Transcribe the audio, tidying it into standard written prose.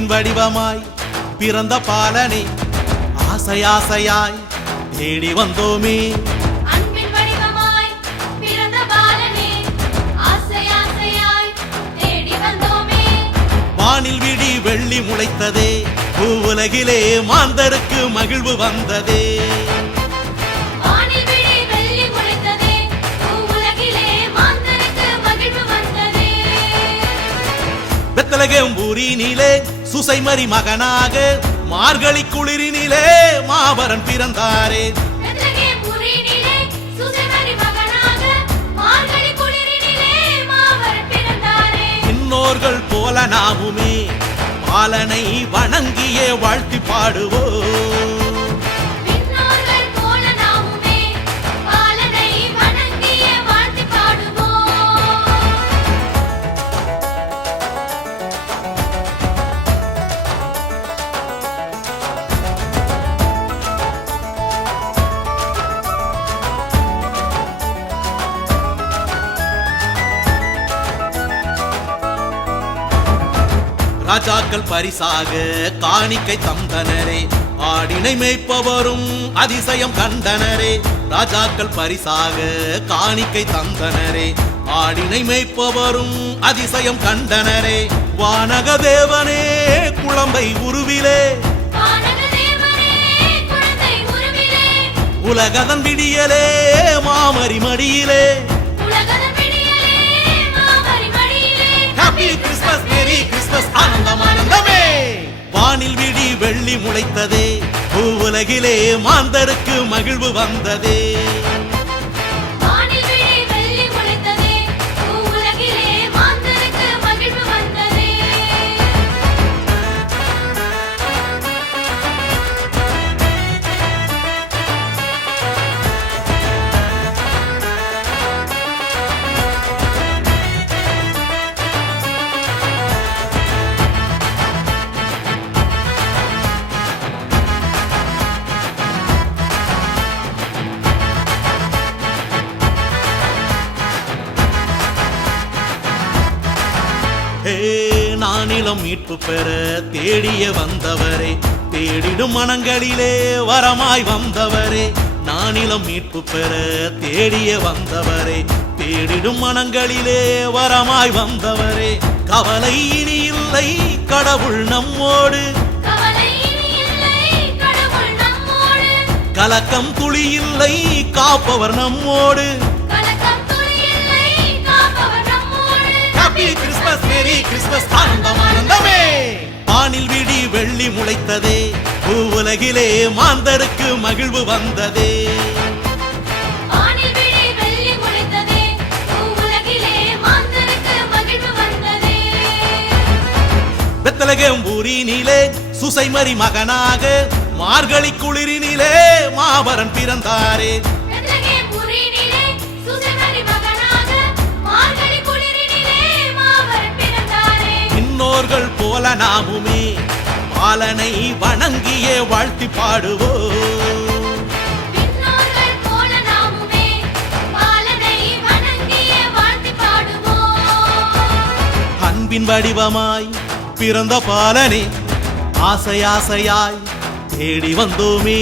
அன்பின் வடிவமாய் பிறந்த பாலனை ஆசை ஆசையாய் தேடி வந்தோமே. அன்பின் வடிவமாய் பிறந்த பாலனே ஆசை ஆசையாய் தேடி வந்தோமே. வானில் விடி வெள்ளி முளைத்ததே, பூவுலகிலே மாந்தருக்கு மகிழ்வு வந்ததே. வானில் விடி வெள்ளி முளைத்ததே, பூவுலகிலே மாந்தருக்கு மகிழ்வு வந்ததே. பெத்லகேம் ஊரினிலே சுசைமரி மகனாக மார்கழி குளிரினிலே மாபரன் பிறந்தாரே. பெத்லகேம் ஊரினிலே சுசைமரி மகனாக மார்கழி குளிரினிலே மாபரன் பிறந்தாரே. இன்னோர்கள் போல நாமுமே பாலனை வணங்கியே வாழ்த்தி பாடுவோம். விண்ணோர்கள் போல நாமுமே பாலனை வணங்கியே வாழ்த்தி பாடுவோம். ராஜாக்கள் பரிசாக காணிக்கை தந்தனரே, ஆடினை மேய்ப்பவரும் அதிசயம் கண்டனரே. ராஜாக்கள் பரிசாக காணிக்கை தந்தனரே, ஆடினை மேய்ப்பவரும் அதிசயம் கண்டனரே. வானக தேவனே குழம்பை உருவிலே, வானக தேவனே குழந்தை உருவிலே, உலகதன் விடியலே மாமரி மடியிலே. உலகதன் விடியலே மாமரி மடியிலே. ஹாப்பி கிறிஸ்மஸ், மேரி கிறிஸ்மஸ், ஆனந்தம் ஆனந்தமே. வானில் விடி வெள்ளி முளைத்ததே, பூவுலகிலே மாந்தருக்கு மகிழ்வு வந்ததே. வானில் விடி வெள்ளி முளைத்ததே, பூவுலகிலே மாந்தருக்கு மகிழ்வு வந்ததே. ஹே, நானிலம் மீட்பு பெற தேடிய வந்தவரே, தேடிடும் மனங்களிலே வரமாய் வந்தவரே. நானிலம் மீட்பு பெற தேடிய வந்தவரே, தேடிடும் மனங்களிலே வரமாய் வந்தவரே. கவலை இனி இல்லை கடவுள் நம்மோடு, கவலை இனி இல்லை கடவுள் நம்மோடு, கலக்கம் துளி இல்லை காப்பவர் நம்மோடு. கலக்கம் துளி இல்லை காப்பவர் நம்மோடு. ஹாப்பி கிறிஸ்மஸ், மேரி கிறிஸ்மஸ், ஆனந்தம் ஆனந்தமே. வானில் விடி வெள்ளி முளைத்ததே, பூவுலகிலே மாந்தருக்கு மகிழ்வு வந்ததே. வானில் விடி வெள்ளி முளைத்ததே, பூவுலகிலே மாந்தருக்கு மகிழ்வு வந்ததே. பெத்லகேம் ஊரினிலே சுசைமரி மகனாக மார்கழி குளிரினிலே மாபரன் பிறந்தாரே. பெத்லகேம் ஊரினிலே சுசைமரி மகனாக மார்கழி குளிரினிலே மாபரன் பிறந்தாரே. இன்னோர்கள் போல நாமுமே பாலனை வணங்கியே வாழ்த்தி பாடுவோம். விண்ணோர்கள் போல நாமுமே பாலனை வணங்கியே வாழ்த்தி பாடுவோம். அன்பின் வடிவமாய் பிறந்த பாலனை ஆசை ஆசையாய் தேடி வந்தோமே.